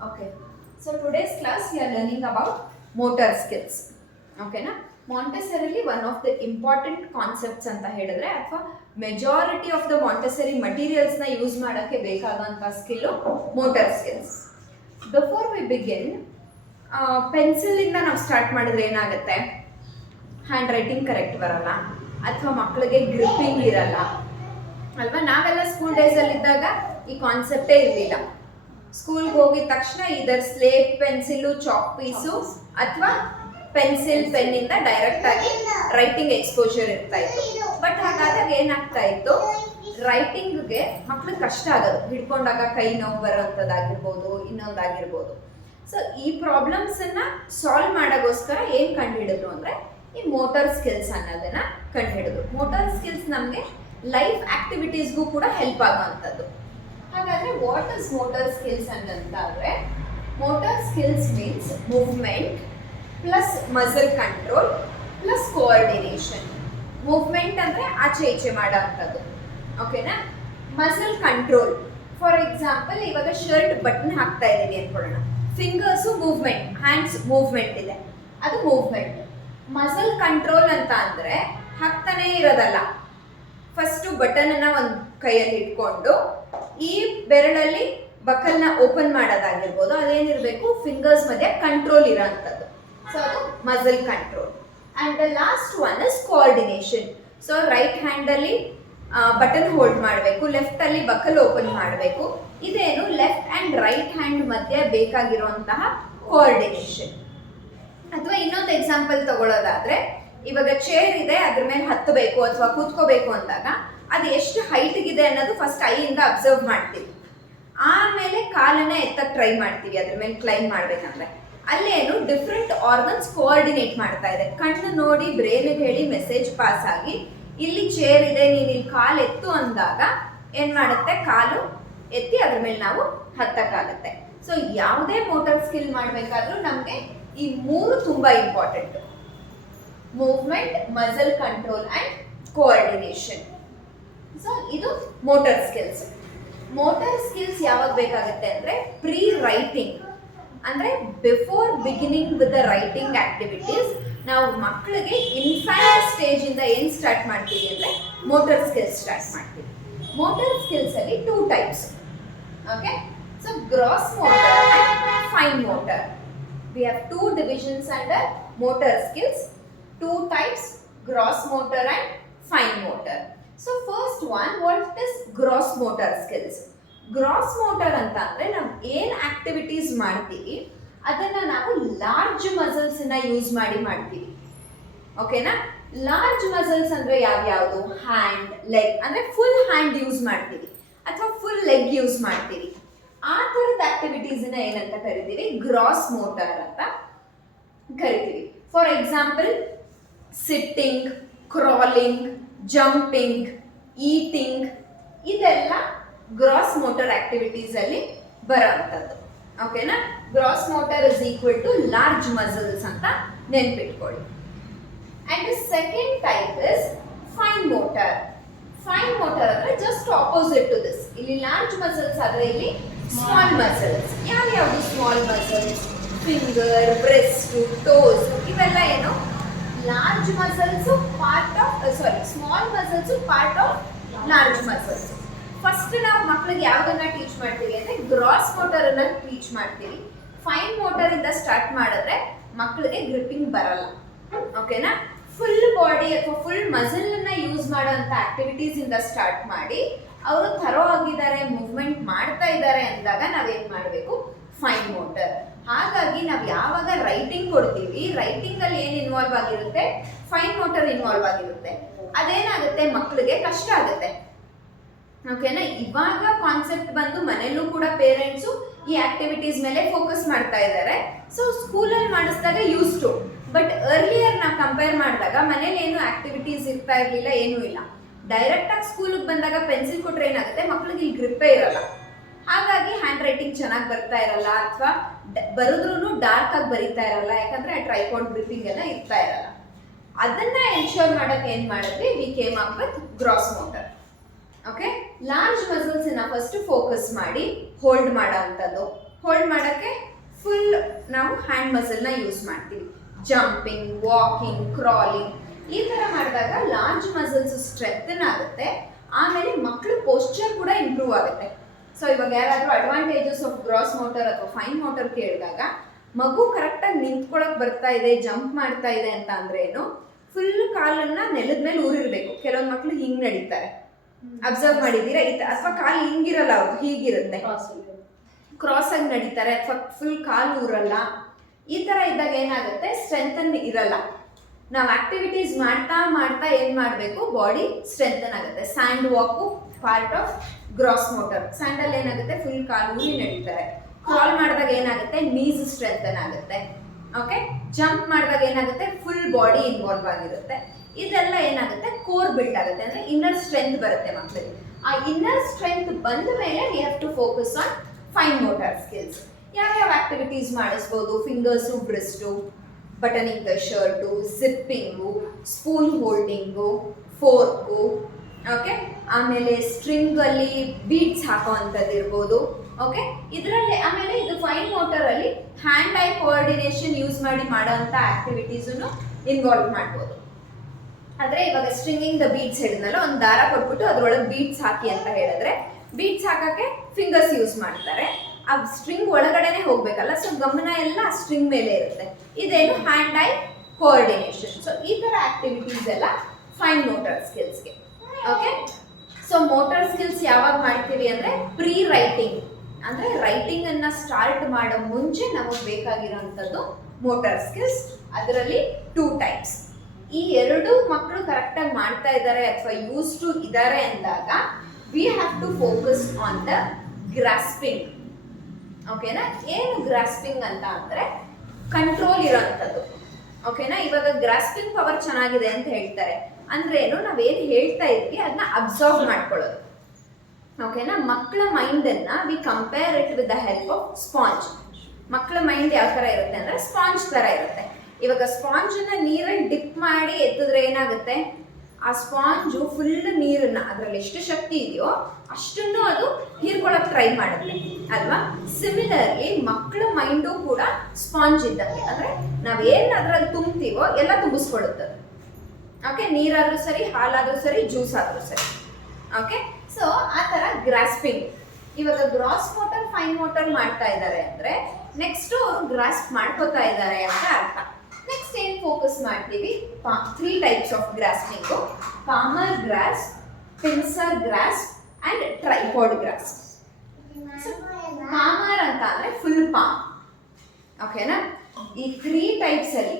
Okay, so today's class we are learning about motor skills. ಓಕೆನಾ ಮಾಂಟೆಸರಿಲಿ one of the important concepts ಅಂತ ಹೇಳಿದ್ರೆ ಅಥವಾ ಮೆಜಾರಿಟಿ ಆಫ್ ದ ಮಾಂಟೆಸರಿ ಮಟೀರಿಯಲ್ಸ್ನ use ಮಾಡೋಕ್ಕೆ ಬೇಕಾದಂಥ skill motor skills. Before we begin, ಪೆನ್ಸಿಲಿಂದ ನಾವು ಸ್ಟಾರ್ಟ್ ಮಾಡಿದ್ರೆ ಏನಾಗುತ್ತೆ, ಹ್ಯಾಂಡ್ ರೈಟಿಂಗ್ ಕರೆಕ್ಟ್ ಬರಲ್ಲ ಅಥವಾ ಮಕ್ಕಳಿಗೆ ಗ್ರಿಪ್ಪಿಂಗ್ ಇರಲ್ಲ ಅಲ್ವಾ. ನಾವೆಲ್ಲ ಸ್ಕೂಲ್ ಡೇಸಲ್ಲಿದ್ದಾಗ ಈ ಕಾನ್ಸೆಪ್ಟೇ ಇರಲಿಲ್ಲ. ಸ್ಕೂಲ್ಗೆ ಹೋಗಿದ ತಕ್ಷಣ ಇದರ್ ಸ್ಲೇಟ್ ಪೆನ್ಸಿಲು, ಚಾಕ್ ಪೀಸು ಅಥವಾ ಪೆನ್ಸಿಲ್ ಪೆನ್ನಿಂದ ಡೈರೆಕ್ಟ್ ಆಗಿ ರೈಟಿಂಗ್ ಎಕ್ಸ್ಪೋಜರ್ ಇರ್ತಾ ಇತ್ತು. ಬಟ್ ಹಾಗಾದಾಗ ಏನಾಗ್ತಾ ಇತ್ತು, ರೈಟಿಂಗ್ಗೆ ಮಕ್ಳಿಗೆ ಕಷ್ಟ ಆಗೋದು, ಹಿಡ್ಕೊಂಡಾಗ ಕೈ ನೋವು ಬರೋಂಥದ್ದಾಗಿರ್ಬೋದು, ಇನ್ನೊಂದಾಗಿರ್ಬೋದು. ಸೊ ಈ ಪ್ರಾಬ್ಲಮ್ಸನ್ನು ಸಾಲ್ವ್ ಮಾಡೋಕ್ಕೋಸ್ಕರ ಏನು ಕಂಡುಹಿಡಿದ್ರು ಅಂದರೆ ಈ ಮೋಟರ್ ಸ್ಕಿಲ್ಸ್ ಅನ್ನೋದನ್ನು ಕಂಡುಹಿಡಿದ್ರು. ಮೋಟರ್ ಸ್ಕಿಲ್ಸ್ ನಮಗೆ ಲೈಫ್ ಆಕ್ಟಿವಿಟೀಸ್ಗೂ ಕೂಡ ಹೆಲ್ಪ್ ಆಗುವಂಥದ್ದು. ಹಾಗಾದರೆ ವಾಟ್ ಇಸ್ ಮೋಟರ್ ಸ್ಕಿಲ್ಸ್ ಅಂತಂದರೆ, motor skills means movement plus muscle control plus coordination. Movement ಅಂದರೆ ಆಚೆ ಈಚೆ ಮಾಡೋ ಅಂಥದ್ದು, ಓಕೆನಾ. ಮಸಲ್ ಕಂಟ್ರೋಲ್, ಫಾರ್ ಎಕ್ಸಾಂಪಲ್ ಇವಾಗ ಶರ್ಟ್ ಬಟನ್ ಹಾಕ್ತಾ ಇದ್ದೀವಿ ಅಂದ್ಕೊಳ್ಳೋಣ, ಫಿಂಗರ್ಸು ಮೂವ್ಮೆಂಟ್, ಹ್ಯಾಂಡ್ಸ್ ಮೂವ್ಮೆಂಟ್ ಇದೆ, ಅದು ಮೂವ್ಮೆಂಟ್. ಮಸಲ್ ಕಂಟ್ರೋಲ್ ಅಂತ ಅಂದರೆ ಹಾಕ್ತಾನೇ ಇರೋದಲ್ಲ, ಫಸ್ಟು ಬಟನನ್ನು ಒಂದು ಕೈಯಲ್ಲಿ ಇಟ್ಕೊಂಡು ಈ ಬೆರಳಲ್ಲಿ ಬಕಲ್ನ ಓಪನ್ ಮಾಡೋದಾಗಿರ್ಬೋದು, ಅದೇನಿರಬೇಕು ಫಿಂಗರ್ಸ್ ಮಧ್ಯೆ ಕಂಟ್ರೋಲ್ ಇರೋ ಅಂಥದ್ದು. ಸೊ ಅದು muscle control. And the last one is coordination. So right ಹ್ಯಾಂಡಲ್ಲಿ ಬಟನ್ ಹೋಲ್ಡ್ ಮಾಡಬೇಕು, ಲೆಫ್ಟಲ್ಲಿ ಬಕಲ್ ಓಪನ್ ಮಾಡಬೇಕು. ಇದೇನು ಲೆಫ್ಟ್ ಆ್ಯಂಡ್ ರೈಟ್ ಹ್ಯಾಂಡ್ ಮಧ್ಯೆ ಬೇಕಾಗಿರುವಂತಹ ಕೋಆರ್ಡಿನೇಷನ್. ಅಥವಾ ಇನ್ನೊಂದು ಎಕ್ಸಾಂಪಲ್ ತಗೊಳ್ಳೋದಾದರೆ, ಇವಾಗ ಚೇರ್ ಇದೆ, ಅದ್ರ ಮೇಲೆ ಹತ್ತಬೇಕು ಅಥವಾ ಕೂತ್ಕೋಬೇಕು ಅಂದಾಗ ಅದು ಎಷ್ಟು ಹೈಟ್ಗಿದೆ ಅನ್ನೋದು ಫಸ್ಟ್ ಐಯಿಂದ ಅಬ್ಸರ್ವ್ ಮಾಡ್ತೀವಿ. ಆಮೇಲೆ ಕಾಲನ್ನ ಎತ್ತಕ್ಕೆ ಟ್ರೈ ಮಾಡ್ತೀವಿ ಅದ್ರ ಮೇಲೆ ಕ್ಲೈಮ್ ಮಾಡಬೇಕಂದ್ರೆ. ಅಲ್ಲೇನು ಡಿಫ್ರೆಂಟ್ ಆರ್ಗನ್ಸ್ ಕೋಆರ್ಡಿನೇಟ್ ಮಾಡ್ತಾ ಇದೆ. ಕಣ್ಣು ನೋಡಿ ಬ್ರೈನಿಗೆ ಹೇಳಿ ಮೆಸೇಜ್ ಪಾಸ್ ಆಗಿ, ಇಲ್ಲಿ ಚೇರ್ ಇದೆ, ನೀನು ಇಲ್ಲಿ ಕಾಲು ಎತ್ತು ಅಂದಾಗ ಏನು ಮಾಡುತ್ತೆ, ಕಾಲು ಎತ್ತಿ ಅದ್ರ ಮೇಲೆ ನಾವು ಹತ್ತಕ್ಕಾಗತ್ತೆ. ಸೊ ಯಾವುದೇ ಮೋಟರ್ ಸ್ಕಿಲ್ ಮಾಡಬೇಕಾದ್ರೂ ನಮಗೆ ಈ ಮೂರು ತುಂಬ important: movement, muscle control and coordination. So ಇದು ಮೋಟರ್ ಸ್ಕಿಲ್ಸ್. ಮೋಟರ್ ಸ್ಕಿಲ್ಸ್ ಯಾವಾಗ ಬೇಕಾಗುತ್ತೆ ಅಂದರೆ ಪ್ರೀ ರೈಟಿಂಗ್, ಅಂದರೆ before beginning with the writing activities ನಾವು ಮಕ್ಕಳಿಗೆ ಇನ್ಫ್ಯಾಂಟ್ ಸ್ಟೇಜಿಂದ ಏನು ಸ್ಟಾರ್ಟ್ ಮಾಡ್ತೀವಿ ಅಂದರೆ ಮೋಟರ್ ಸ್ಕಿಲ್ಸ್ ಸ್ಟಾರ್ಟ್ ಮಾಡ್ತೀವಿ. ಮೋಟರ್ ಸ್ಕಿಲ್ಸಲ್ಲಿ 2 types, okay. So gross motor and fine motor. We have 2 divisions under motor skills, 2 types: gross motor and fine motor. So first one, what is gross motor skills? Gross motor ಅಂತ ಅಂದರೆ ನಾವು ಏನು activities ಮಾಡ್ತೀವಿ ಅದನ್ನು ನಾವು large ಮಸಲ್ಸನ್ನ use ಮಾಡಿ ಮಾಡ್ತೀವಿ, ಓಕೆನಾ. ಲಾರ್ಜ್ ಮಸಲ್ಸ್ ಅಂದರೆ ಯಾವ್ಯಾವುದು? ಹ್ಯಾಂಡ್, ಲೆಗ್, ಅಂದರೆ ಫುಲ್ ಹ್ಯಾಂಡ್ ಯೂಸ್ ಮಾಡ್ತೀವಿ ಅಥವಾ ಫುಲ್ ಲೆಗ್ ಯೂಸ್ ಮಾಡ್ತೀವಿ. ಆ ಥರದ ಆಕ್ಟಿವಿಟೀಸ್ನ ಏನಂತ ಕರಿತೀವಿ? ಗ್ರಾಸ್ ಮೋಟರ್ ಅಂತ ಕರಿತೀವಿ. For example sitting, crawling, jumping, eating, ಇದೆಲ್ಲ ಗ್ರಾಸ್ ಮೋಟರ್ ಆಕ್ಟಿವಿಟೀಸಲ್ಲಿ ಬರೋವಂಥದ್ದು, ಓಕೆನಾ. Gross motor is equal to large muscles ಅಂತ ನೆನ್ಪಿಟ್ಕೊಳ್ಳಿ. And second type is fine motor. Fine motor ಅಂದರೆ ಜಸ್ಟ್ ಆಪೋಸಿಟ್ ಟು ದಿಸ್. ಇಲ್ಲಿ ಲಾರ್ಜ್ ಮಸಲ್ಸ್ ಆದರೆ ಇಲ್ಲಿ ಸ್ಮಾಲ್ ಮಸಲ್ಸ್. ಯಾವ್ಯಾವುದು small muscles? Finger, wrist, toes, ಇವೆಲ್ಲ ಏನು large muscles part of small muscles part of large muscles. First ನಾವು ಮಕ್ಕಳಿಗೆ ಯಾವುದನ್ನ ಟೀಚ್ ಮಾಡ್ತೀವಿ ಅಂದರೆ ಗ್ರಾಸ್ ಮೋಟರನ್ನು ಟೀಚ್ ಮಾಡ್ತೀವಿ. ಫೈನ್ ಮೋಟರಿಂದ ಸ್ಟಾರ್ಟ್ ಮಾಡಿದ್ರೆ ಮಕ್ಕಳಿಗೆ ಗ್ರಿಪ್ಪಿಂಗ್ ಬರಲ್ಲ, ಓಕೆನಾ. ಫುಲ್ ಬಾಡಿ ಅಥವಾ ಫುಲ್ ಮಸಲನ್ನು ಯೂಸ್ ಮಾಡೋವಂಥ ಆಕ್ಟಿವಿಟೀಸಿಂದ ಸ್ಟಾರ್ಟ್ ಮಾಡಿ ಅವರು ಥರೋ ಆಗಿದ್ದಾರೆ, ಮೂವ್ಮೆಂಟ್ ಮಾಡ್ತಾ ಇದ್ದಾರೆ ಅಂದಾಗ ನಾವೇನು ಮಾಡಬೇಕು? Fine motor. ಹಾಗಾಗಿ ನಾವು ಯಾವಾಗ ರೈಟಿಂಗ್ ಕೊಡ್ತೀವಿ, ರೈಟಿಂಗಲ್ಲಿ ಏನು ಇನ್ವಾಲ್ವ್ ಆಗಿರುತ್ತೆ? ಫೈನ್ ಮೋಟರ್ ಇನ್ವಾಲ್ವ್ ಆಗಿರುತ್ತೆ. ಅದೇನಾಗುತ್ತೆ, ಮಕ್ಕಳಿಗೆ ಕಷ್ಟ ಆಗುತ್ತೆ, ಓಕೆನಾ. ಇವಾಗ ಕಾನ್ಸೆಪ್ಟ್ ಬಂದು ಮನೆಯಲ್ಲೂ ಕೂಡ ಪೇರೆಂಟ್ಸು ಈ ಆಕ್ಟಿವಿಟೀಸ್ ಮೇಲೆ ಫೋಕಸ್ ಮಾಡ್ತಾ ಇದ್ದಾರೆ. ಸೊ ಸ್ಕೂಲಲ್ಲಿ ಮಾಡಿಸಿದಾಗ ಯೂಸ್ ಟು, ಬಟ್ ಅರ್ಲಿಯರ್ ನಾವು ಕಂಪೇರ್ ಮಾಡಿದಾಗ ಮನೇಲಿ ಏನು ಆಕ್ಟಿವಿಟೀಸ್ ಇರ್ತಾ ಇರಲಿಲ್ಲ, ಏನೂ ಇಲ್ಲ. ಡೈರೆಕ್ಟಾಗಿ ಸ್ಕೂಲಿಗೆ ಬಂದಾಗ ಪೆನ್ಸಿಲ್ ಕೊಟ್ಟರೆ ಏನಾಗುತ್ತೆ, ಮಕ್ಳಿಗೆ ಇಲ್ಲಿ ಗ್ರಿಪ್ಪೇ ಇರಲ್ಲ. ಹಾಗಾಗಿ ಹ್ಯಾಂಡ್ ರೈಟಿಂಗ್ ಚೆನ್ನಾಗಿ ಬರ್ತಾ ಇರಲ್ಲ ಅಥವಾ ಬರೆದ್ರೂ ಡಾರ್ಕ್ ಆಗಿ ಬರೀತಾ ಇರಲ್ಲ, ಯಾಕಂದರೆ ಟ್ರೈಪಾಡ್ ಗ್ರಿಪ್ಪಿಂಗ್ ಎಲ್ಲ ಇರ್ತಾ ಇರಲ್ಲ. ಅದನ್ನು ಎನ್ಶೋರ್ ಮಾಡೋಕ್ಕೆ ಏನು ಮಾಡಿದ್ವಿ? We came up with gross motor, okay. Large ಮಸಲ್ಸನ್ನ ಫಸ್ಟ್ ಫೋಕಸ್ ಮಾಡಿ ಹೋಲ್ಡ್ ಮಾಡೋ ಅಂಥದ್ದು, ಹೋಲ್ಡ್ ಮಾಡೋಕ್ಕೆ ಫುಲ್ ನಾವು ಹ್ಯಾಂಡ್ ಮಸಲ್ನ ಯೂಸ್ ಮಾಡ್ತೀವಿ. ಜಂಪಿಂಗ್, ವಾಕಿಂಗ್, ಕ್ರಾಲಿಂಗ್ ಈ ಥರ ಮಾಡಿದಾಗ ಲಾರ್ಜ್ ಮಸಲ್ಸ್ ಸ್ಟ್ರೆಂಥನ್ ಆಗುತ್ತೆ. ಆಮೇಲೆ ಮಕ್ಕಳ ಪೋಸ್ಚರ್ ಕೂಡ ಇಂಪ್ರೂವ್ ಆಗುತ್ತೆ. ಸೊ ಇವಾಗ ಯಾರಾದರೂ ಅಡ್ವಾಂಟೇಜಸ್ ಆಫ್ ಗ್ರಾಸ್ ಮೋಟರ್ ಅಥವಾ ಫೈನ್ ಮೋಟರ್ ಕೇಳಿದಾಗ ಮಗು ಕರೆಕ್ಟಾಗಿ ನಿಂತ್ಕೊಳಕ್ ಬರ್ತಾ ಇದೆ, ಜಂಪ್ ಮಾಡ್ತಾ ಇದೆ ಅಂತ ಅಂದ್ರೆ ಏನು, ಫುಲ್ ಕಾಲನ್ನ ನೆಲದ ಮೇಲೆ ಊರಿರ್ಬೇಕು. ಕೆಲವೊಂದು ಮಕ್ಳು ಹಿಂಗ್ ನಡೀತಾರೆ, ಅಬ್ಸರ್ವ್ ಮಾಡಿದ್ದೀರಾ? ಅಥವಾ ಕಾಲು ಹಿಂಗಿರಲ್ಲ, ಅವ್ರು ಹೀಗಿರುತ್ತೆ, ಕ್ರಾಸ್ ಆಗಿ ನಡೀತಾರೆ, ಅಥವಾ ಫುಲ್ ಕಾಲು ಊರಲ್ಲ. ಈ ತರ ಇದ್ದಾಗ ಏನಾಗುತ್ತೆ, ಸ್ಟ್ರೆಂಥನ್ ಇರಲ್ಲ. ನಾವು ಆಕ್ಟಿವಿಟೀಸ್ ಮಾಡ್ತಾ ಮಾಡ್ತಾ ಏನ್ ಮಾಡಬೇಕು, ಬಾಡಿ ಸ್ಟ್ರೆಂಥನ್ ಆಗುತ್ತೆ. Sand walk part of gross motor. ಸ್ಯಾಂಡಲ್ಲಿ ಏನಾಗುತ್ತೆ, ಫುಲ್ ಕಾಲು ಊರಿ ನಡೀತಾರೆ. ಕ್ರಾಲ್ ಮಾಡಿದಾಗ ಏನಾಗುತ್ತೆ, ನೀಸ್ ಸ್ಟ್ರೆಂಥನ್ ಆಗುತ್ತೆ. ಓಕೆ, ಜಂಪ್ ಮಾಡಿದಾಗ ಏನಾಗುತ್ತೆ, ಫುಲ್ ಬಾಡಿ ಇನ್ವಾಲ್ವ್ ಆಗಿರುತ್ತೆ. ಇದೆಲ್ಲ ಏನಾಗುತ್ತೆ, ಕೋರ್ ಬಿಲ್ಡ್ ಆಗುತ್ತೆ, ಅಂದ್ರೆ ಇನ್ನರ್ ಸ್ಟ್ರೆಂತ್ ಬರುತ್ತೆ ಮಕ್ಕಳಿಗೆ. ಆ ಇನ್ನರ್ ಸ್ಟ್ರೆಂತ್ ಬಂದ ಮೇಲೆ we have to focus on fine motor skills. ಯಾವ್ಯಾವ ಆಕ್ಟಿವಿಟೀಸ್ ಮಾಡಿಸ್ಬೋದು, fingers, wrist, buttoning the shirt, zipping, spoon holding, fork, okay, ಆಮೇಲೆ ಸ್ಟ್ರಿಂಗ್ ಅಲ್ಲಿ ಬೀಟ್ಸ್ ಹಾಕೋ ಅಂಥದ್ದು ಇರ್ಬೋದು. ಓಕೆ, ಇದರಲ್ಲಿ ಆಮೇಲೆ ಇದು ಫೈನ್ ಮೋಟರ್ ಅಲ್ಲಿ ಹ್ಯಾಂಡ್ ಐ ಕೋಆರ್ಡಿನೇಷನ್ ಯೂಸ್ ಮಾಡಿ ಮಾಡೋಂಥ ಆಕ್ಟಿವಿಟೀಸನ್ನು ಇನ್ವಾಲ್ವ್ ಮಾಡ್ಬೋದು. ಆದರೆ ಇವಾಗ ಸ್ಟ್ರಿಂಗಿಂಗ್ ದ ಬೀಟ್ಸ್ ಹೇಳಿದ್ನಲ್ಲ, ಒಂದು ದಾರ ಕೊಟ್ಬಿಟ್ಟು ಅದ್ರೊಳಗೆ ಬೀಟ್ಸ್ ಹಾಕಿ ಅಂತ ಹೇಳಿದ್ರೆ, ಬೀಟ್ಸ್ ಹಾಕಕ್ಕೆ ಫಿಂಗರ್ಸ್ ಯೂಸ್ ಮಾಡ್ತಾರೆ. ಆ ಸ್ಟ್ರಿಂಗ್ ಒಳಗಡೆನೆ ಹೋಗ್ಬೇಕಲ್ಲ, ಸೊ ಗಮನ ಎಲ್ಲ ಸ್ಟ್ರಿಂಗ್ ಮೇಲೆ ಇರುತ್ತೆ. ಇದೇನು ಹ್ಯಾಂಡ್ ಐ ಕೋಆರ್ಡಿನೇಷನ್. ಸೊ ಈ ತರ ಆಕ್ಟಿವಿಟೀಸ್ ಎಲ್ಲ ಫೈನ್ ಮೋಟಾರ್ ಸ್ಕಿಲ್ಸ್ಗೆ. ಓಕೆ, ಸೊ ಮೋಟಾರ್ ಸ್ಕಿಲ್ಸ್ ಯಾವಾಗ ಮಾಡ್ತೀವಿ ಅಂದ್ರೆ ಪ್ರೀ ರೈಟಿಂಗ್, ಅಂದ್ರೆ ರೈಟಿಂಗ್ ಅನ್ನ ಸ್ಟಾರ್ಟ್ ಮಾಡೋ ಮುಂಚೆ ನಮಗೆ ಬೇಕಾಗಿರೋಂಥದ್ದು ಮೋಟಾರ್ ಸ್ಕಿಲ್ಸ್. ಅದರಲ್ಲಿ 2 ಟೈಪ್ಸ್. ಈ ಎರಡು ಮಕ್ಕಳು ಕರೆಕ್ಟಾಗಿ ಮಾಡ್ತಾ ಇದ್ದಾರೆ ಅಥವಾ ಯೂಸ್ ಟು ಇದ್ದಾರೆ ಅಂದಾಗ we have to focus on the grasping. ಓಕೆನಾ? ಏನು ಗ್ರಾಸ್ಪಿಂಗ್ ಅಂತ ಅಂದ್ರೆ ಕಂಟ್ರೋಲ್ ಇರೋಂಥದ್ದು. ಓಕೆನಾ? ಇವಾಗ ಗ್ರಾಸ್ಪಿಂಗ್ ಪವರ್ ಚೆನ್ನಾಗಿದೆ ಅಂತ ಹೇಳ್ತಾರೆ ಅಂದ್ರೆ ಏನು, ನಾವೇನು ಹೇಳ್ತಾ ಇದ್ವಿ ಅದನ್ನ ಅಬ್ಸರ್ವ್ ಮಾಡ್ಕೊಳ್ಳೋದು. ಓಕೆನಾ? ಮಕ್ಕಳ ಮೈಂಡನ್ನು we compare it with the help of sponge. ಮಕ್ಕಳ ಮೈಂಡ್ ಯಾವ ಥರ ಇರುತ್ತೆ ಅಂದರೆ ಸ್ಪಾಂಜ್ ಥರ ಇರುತ್ತೆ. ಇವಾಗ ಸ್ಪಾಂಜನ್ನು ನೀರಲ್ಲಿ ಡಿಪ್ ಮಾಡಿ ಎತ್ತಿದ್ರೆ ಏನಾಗುತ್ತೆ, ಆ ಸ್ಪಾಂಜು ಫುಲ್ ನೀರನ್ನು, ಅದರಲ್ಲಿ ಎಷ್ಟು ಶಕ್ತಿ ಇದೆಯೋ ಅಷ್ಟನ್ನು ಅದು ಹೀರ್ಕೊಳ್ಳೋಕೆ ಟ್ರೈ ಮಾಡುತ್ತೆ ಅಲ್ವಾ? ಸಿಮಿಲರ್ಲಿ ಮಕ್ಕಳ ಮೈಂಡು ಕೂಡ ಸ್ಪಾಂಜ್ ಇದ್ದಂಗೆ, ಅಂದರೆ ನಾವೇನು ಅದರಲ್ಲಿ ತುಂಬ್ತೀವೋ ಎಲ್ಲ ತುಂಬಿಸ್ಕೊಳ್ಳುತ್ತದೆ. ಓಕೆ, ನೀರಾದರೂ ಸರಿ, ಹಾಲಾದರೂ ಸರಿ, ಜ್ಯೂಸ್ ಆದರೂ ಸರಿ. ಓಕೆ, ಸೊ ಆ ಥರ ಗ್ರಾಸ್ಪಿಂಗ್. ಇವಾಗ ಗ್ರಾಸ್ ಮೋಟರ್, ಫೈನ್ ಮೋಟರ್ ಮಾಡ್ತಾ ಇದ್ದಾರೆ ಅಂದರೆ ನೆಕ್ಸ್ಟ್ ಅವರು ಗ್ರಾಸ್ಪ್ ಮಾಡ್ಕೋತಾ ಇದ್ದಾರೆ ಅಂತ ಅರ್ಥ. ನೆಕ್ಸ್ಟ್ ಏನು ಫೋಕಸ್ ಮಾಡ್ತೀವಿ, 3 types of grasping: palmar grasp, pincer grasp and tripod grasp. Palmar ಅಂತ ಅಂದರೆ ಫುಲ್ ಪಾಮ್. ಓಕೆನಾ? ಈ 3 ಟೈಪ್ಸ್ ಅಲ್ಲಿ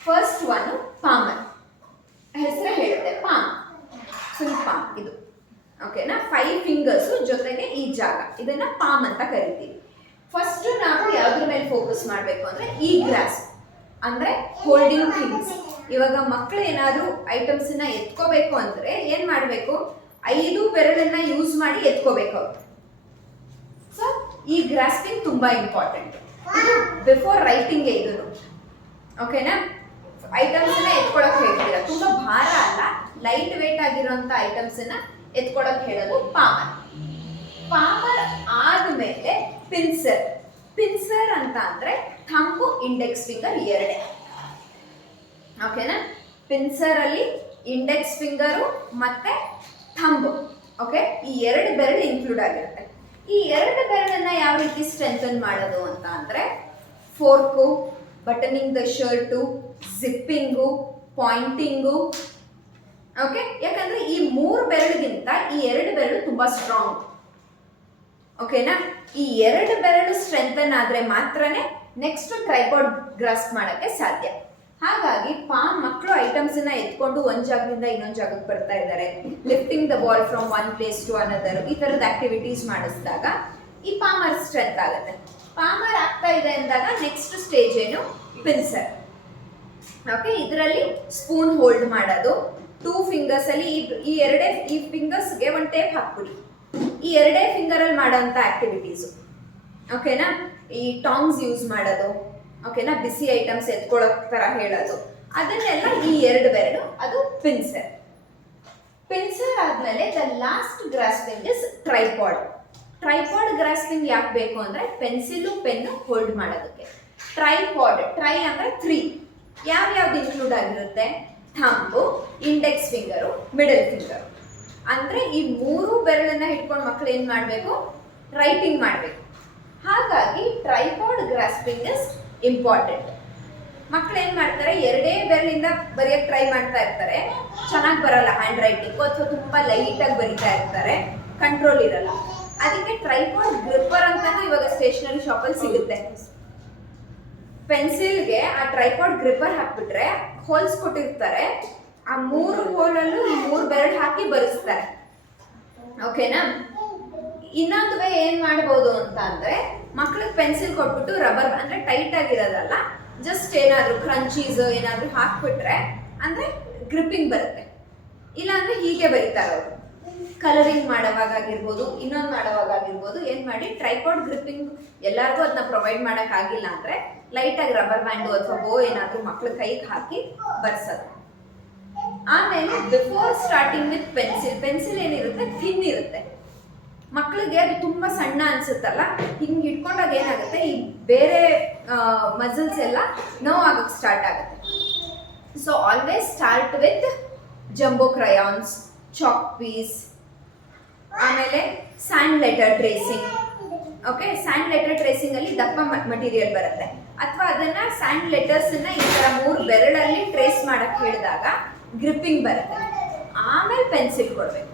ಫಸ್ಟ್ ಒನ್ ಪಾಮರ್. ಹೆಸರೇ ಹೇಳುತ್ತೆ, ಪಾಮ್, ಫುಲ್ ಪಾಮ್ ಇದು. ಓಕೆನಾ? 5 ಫಿಂಗರ್ಸ್ ಜೊತೆಗೆ ಈ ಜಾಗ, ಇದನ್ನ ಪಾಮ್ ಅಂತ ಕರಿತೀವಿ. ಫಸ್ಟ್ ನಾವು ಯಾವ್ದ್ರ ಮೇಲೆ ಫೋಕಸ್ ಮಾಡಬೇಕು ಅಂದ್ರೆ ಈ ಗ್ರಾಸ್, ಅಂದ್ರೆ ಹೋಲ್ಡಿಂಗ್ ಥಿಂಗ್ಸ್. ಇವಾಗ ಮಕ್ಕಳು ಏನಾದರೂ ಐಟಮ್ಸನ್ನ ಎತ್ಕೋಬೇಕು ಅಂದ್ರೆ ಏನ್ ಮಾಡಬೇಕು, 5 ಬೆರಳನ್ನ ಯೂಸ್ ಮಾಡಿ ಎತ್ಕೋಬೇಕು ಅವರು. ಸೊ ಈ ಗ್ರಾಸ್ಪಿಂಗ್ ತುಂಬಾ ಇಂಪಾರ್ಟೆಂಟ್. ಇದು ಬಿಫೋರ್ ರೈಟಿಂಗ್ ಇದನ್ನು. ಓಕೆನಾ? ಐಟಮ್ಸನ್ನ ಎತ್ಕೊಳಕ್ ಹೇಳ್ತೀರಾ, ತುಂಬಾ ಭಾರ ಅಲ್ಲ, ಲೈಟ್ ವೇಟ್ ಆಗಿರೋಂಥ ಐಟಮ್ಸನ್ನ ಎತ್ಕೊಳಕ್ ಹೇಳೋದು ಪಾಮರ್. ಪಾಮರ್ ಆದ್ಮೇಲೆ ಪಿನ್ಸರ್. ಪಿನ್ಸರ್ ಅಂತ ಅಂದ್ರೆ ಥಂಬು, ಇಂಡೆಕ್ಸ್ ಫಿಂಗರ್ ಎರಡೇ. ಓಕೆನಾ? ಪಿನ್ಸರ್ ಅಲ್ಲಿ ಇಂಡೆಕ್ಸ್ ಫಿಂಗರು ಮತ್ತೆ ಥಂಬು. ಓಕೆ, ಈ 2 ಬೆರಳು ಇನ್ಕ್ಲೂಡ್ ಆಗಿರುತ್ತೆ. ಈ 2 ಬೆರಳನ್ನ ಯಾವ ರೀತಿ ಸ್ಟ್ರೆಂಥನ್ ಮಾಡೋದು ಅಂತ ಅಂದ್ರೆ ಫೋರ್ಕು, ಬಟನಿಂಗ್ ದ ಶರ್ಟು, ಜಿಪ್ಪಿಂಗು, ಪಾಯಿಂಟಿಂಗು. ಓಕೆ, ಯಾಕಂದ್ರೆ ಈ 3 ಬೆರಳಿಗಿಂತ ಈ 2 ಬೆರಳು ತುಂಬಾ ಸ್ಟ್ರಾಂಗ್. ಓಕೆನಾ? ಈ 2 ಬೆರಳು ಸ್ಟ್ರೆಂಥನ್ ಆದ್ರೆ ಮಾತ್ರನೇ ನೆಕ್ಸ್ಟ್ ಟ್ರೈಪಾಡ್ ಗ್ರಾಸ್ಪ್ ಮಾಡಕ್ಕೆ ಸಾಧ್ಯ. ಹಾಗಾಗಿ ಪಾಮ್ ಮಕ್ಕಳು ಐಟಮ್ಸ್ ಅನ್ನ ಎತ್ಕೊಂಡು ಒಂದ್ ಜಾಗದಿಂದ ಇನ್ನೊಂದು ಜಾಗಕ್ಕೆ ಬರ್ತಾ ಇದ್ದಾರೆ, lifting the ball from one place to another, ಈ ತರದ ಆಕ್ಟಿವಿಟೀಸ್ ಮಾಡಿಸಿದಾಗ ಈ ಪಾಮರ್ ಸ್ಟ್ರೆಂತ್ ಆಗುತ್ತೆ. ಪಾಮರ್ ಆಗ್ತಾ ಇದೆ ಅಂದಾಗ ನೆಕ್ಸ್ಟ್ ಸ್ಟೇಜ್ ಏನು, ಪಿನ್ಸರ್. ಓಕೆ, ಇದರಲ್ಲಿ ಸ್ಪೂನ್ ಹೋಲ್ಡ್ ಮಾಡೋದು. 2 ಫಿಂಗರ್ಸ್ ಅಲ್ಲಿ ಈ ಫಿಂಗರ್ಸ್ಗೆ ಒಂದು ಟೇಪ್ ಹಾಕ್ಬಿಡಿ. ಈ 2 ಫಿಂಗರ್ ಅಲ್ಲಿ ಮಾಡೋಂಥ ಆಕ್ಟಿವಿಟೀಸು. ಓಕೆನಾ? ಈ ಟಾಂಗ್ಸ್ ಯೂಸ್ ಮಾಡೋದು. ಓಕೆನಾ? ಬಿಸಿ ಐಟಮ್ಸ್ ಎತ್ಕೊಳ್ಳೋ ತರ ಹೇಳೋದು, ಅದನ್ನೆಲ್ಲ ಈ 2 ಬೆರಳು, ಅದು ಪಿನ್ಸರ್. ಪಿನ್ಸರ್ ಆದ್ಮೇಲೆ the last grasping is tripod. Tripod grasping ಯಾಕೆ ಬೇಕು ಅಂದರೆ ಪೆನ್ಸಿಲು ಪೆನ್ನು ಹೋಲ್ಡ್ ಮಾಡೋದಕ್ಕೆ. ಟ್ರೈಪಾಡ್, ಟ್ರೈ ಅಂದರೆ 3, ಯಾವ್ಯಾವ್ದು ಇನ್ಕ್ಲೂಡ್ ಆಗಿರುತ್ತೆ? ಥಂಬು, ಇಂಡೆಕ್ಸ್ ಫಿಂಗರು, ಮಿಡಲ್ ಫಿಂಗರು. ಅಂದರೆ ಈ 3 ಬೆರಳನ್ನ ಹಿಡ್ಕೊಂಡು ಮಕ್ಕಳು ಏನು ಮಾಡಬೇಕು? ರೈಟಿಂಗ್ ಮಾಡಬೇಕು. ಹಾಗಾಗಿ ಟ್ರೈಪಾಡ್ ಗ್ರಾಸ್ಪಿಂಗ್ ಇಸ್ ಇಂಪಾರ್ಟೆಂಟ್. ಮಕ್ಳು ಏನು ಮಾಡ್ತಾರೆ, 2 ಬೆರಳಿಂದ ಬರೆಯೋಕ್ಕೆ ಟ್ರೈ ಮಾಡ್ತಾ ಇರ್ತಾರೆ, ಚೆನ್ನಾಗಿ ಬರಲ್ಲ ಹ್ಯಾಂಡ್ ರೈಟಿಂಗ್, ಅಥವಾ ತುಂಬ ಲೈಟಾಗಿ ಬರಿತಾ ಇರ್ತಾರೆ, ಕಂಟ್ರೋಲ್ ಇರಲ್ಲ. ಅದಕ್ಕೆ ಟ್ರೈಪಾಡ್ ಗ್ರಿಪ್ಪರ್ ಅಂತಾನು ಇವಾಗ ಸ್ಟೇಷನರಿ ಶಾಪಲ್ಲಿ ಸಿಗುತ್ತೆ. ಪೆನ್ಸಿಲ್ಗೆ ಆ ಟ್ರೈಪಾಡ್ ಗ್ರಿಪ್ಪರ್ ಹಾಕ್ಬಿಟ್ರೆ ಹೋಲ್ಸ್ ಕೊಟ್ಟಿರ್ತಾರೆ, ಆ 3 ಹೋಲಲ್ಲೂ ಈ 3 ಬೆರಳು ಹಾಕಿ ಬರೆಸ್ತಾರೆ. ಓಕೆನಾ? ಇನ್ನೊಂದು ವೇ ಏನು ಮಾಡ್ಬೋದು ಅಂತ ಅಂದರೆ, ಮಕ್ಳಿಗೆ ಪೆನ್ಸಿಲ್ ಕೊಟ್ಬಿಟ್ಟು ರಬ್ಬರ್ ಅಂದರೆ ಟೈಟ್ ಆಗಿರೋದಲ್ಲ, ಜಸ್ಟ್ ಏನಾದರೂ ಕ್ರಂಚೀಸ್ ಏನಾದರೂ ಹಾಕ್ಬಿಟ್ರೆ ಅಂದರೆ ಗ್ರಿಪ್ಪಿಂಗ್ ಬರುತ್ತೆ. ಇಲ್ಲಾಂದರೆ ಹೀಗೆ ಬರೀತಾರೆ ಅವರು, ಕಲರಿಂಗ್ ಮಾಡೋವಾಗಾಗಿರ್ಬೋದು, ಇನ್ನೊಂದು ಮಾಡೋವಾಗಾಗಿರ್ಬೋದು. ಏನು ಮಾಡಿ, ಟ್ರೈಪಾಡ್ ಗ್ರಿಪ್ಪಿಂಗ್ ಎಲ್ಲರಿಗೂ ಅದನ್ನ ಪ್ರೊವೈಡ್ ಮಾಡೋಕ್ಕಾಗಿಲ್ಲ ಅಂದರೆ ಲೈಟಾಗಿ ರಬ್ಬರ್ ಬ್ಯಾಂಡು ಅಥವಾ ಬೋ ಏನಾದರೂ ಮಕ್ಳ ಕೈಗೆ ಹಾಕಿ ಬರ್ಸೋದು. ಆಮೇಲೆ ಬಿಫೋರ್ ಸ್ಟಾರ್ಟಿಂಗ್ ವಿತ್ ಪೆನ್ಸಿಲ್ ಏನಿರುತ್ತೆ ಥಿನ್ ಇರುತ್ತೆ. ಮಕ್ಕಳಿಗೆ ಅದು ತುಂಬ ಸಣ್ಣ ಅನ್ಸುತ್ತಲ್ಲ, ಹಿಂಗೆ ಇಟ್ಕೊಂಡಾಗ ಏನಾಗುತ್ತೆ, ಈ ಬೇರೆ ಮಸಲ್ಸ್ ಎಲ್ಲ ನೋವಾಗಕ್ಕೆ ಸ್ಟಾರ್ಟ್ ಆಗುತ್ತೆ. So always start with jumbo crayons, chalk piece, ಆಮೇಲೆ sand letter tracing. Okay, sand letter tracing ಅಲ್ಲಿ ದಪ್ಪ ಮಟೀರಿಯಲ್ ಬರುತ್ತೆ, ಅಥವಾ ಅದನ್ನ ಸ್ಯಾಂಡ್ ಲೆಟರ್ಸ್ನ ಈ ಥರ 3 ಬೆರಳಲ್ಲಿ ಟ್ರೇಸ್ ಮಾಡಕ್ಕೆ ಹೇಳಿದಾಗ ಗ್ರಿಪ್ಪಿಂಗ್ ಬರುತ್ತೆ. ಆಮೇಲೆ ಪೆನ್ಸಿಲ್ ಕೊಡಬೇಕು.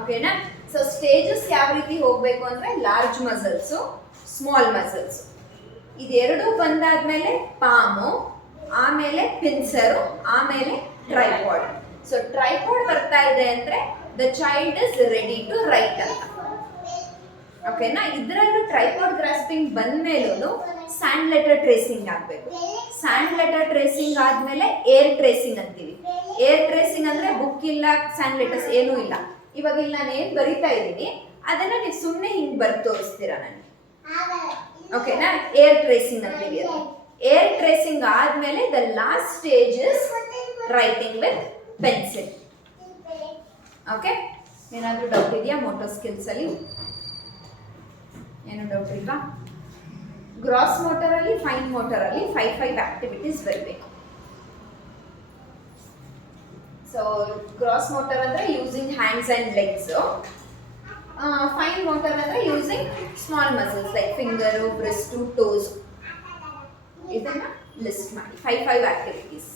ಓಕೆನಾ? ಸೊ ಸ್ಟೇಜಸ್ ಯಾವ ರೀತಿ ಹೋಗಬೇಕು ಅಂದರೆ, ಲಾರ್ಜ್ ಮಸಲ್ಸು, ಸ್ಮಾಲ್ ಮಸಲ್ಸು, ಇದೆರಡೂ ಬಂದಾದ್ಮೇಲೆ ಪಾಮು, ಆಮೇಲೆ ಪಿನ್ಸರು, ಆಮೇಲೆ ಟ್ರೈಪಾಡ್. ಸೊ ಟ್ರೈಪಾಡ್ ಬರ್ತಾ ಇದೆ ಅಂದರೆ the child is ready to write ಅಂತ. ಓಕೆನಾ? ಇದರಲ್ಲೂ ಟ್ರೈಪಾಡ್ ಗ್ರಾಸ್ಪಿಂಗ್ ಬಂದ್ಮೇಲೂ ಸ್ಯಾಂಡ್ ಲೆಟರ್ ಟ್ರೇಸಿಂಗ್ ಆಗಬೇಕು. ಸ್ಯಾಂಡ್ ಲೆಟರ್ ಟ್ರೇಸಿಂಗ್ ಆದಮೇಲೆ ಏರ್ ಟ್ರೇಸಿಂಗ್ ಅಂತೀವಿ. ಏರ್ ಟ್ರೇಸಿಂಗ್ ಅಂದರೆ ಬುಕ್ ಇಲ್ಲ, ಸ್ಯಾಂಡ್ ಲೆಟರ್ಸ್ ಏನೂ ಇಲ್ಲ. ಇವಾಗ ಇಲ್ಲಿ ನಾನು ಏನು ಬರಿತಾ ಇದ್ದೀನಿ ಅದನ್ನ ನೀವು ಸುಮ್ಮನೆ ಹಿಂಗೆ ಬರೆದು ತೋರಿಸ್ತೀರಾ ನನಗೆ. ಓಕೆನಾ? ಏರ್ ಟ್ರೇಸಿಂಗ್ ಅಂತೀವಿ ಅದು. ಏರ್ ಟ್ರೇಸಿಂಗ್ ಆದಮೇಲೆ the last stage is writing with pencil. Okay, ಏನಾದರೂ ಡೌಟ್ ಇದೆಯಾ ಮೋಟರ್ ಸ್ಕಿಲ್ಸ್ ಅಲ್ಲಿ? ಏನು ಡೌಟ್ ಇಲ್ವಾ? ಗ್ರಾಸ್ ಮೋಟರಲ್ಲಿ, ಫೈನ್ ಮೋಟರಲ್ಲಿ 5 ಆಕ್ಟಿವಿಟೀಸ್ ಬರಬೇಕು. ಸೊ ಗ್ರಾಸ್ ಮೋಟರ್ ಅಂದರೆ using hands and legs. Fine motor ಅಂದರೆ using small muscles like finger, wrist, toes. ಇದನ್ನು ಲಿಸ್ಟ್ ಮಾಡಿ 5 ಆಕ್ಟಿವಿಟೀಸ್.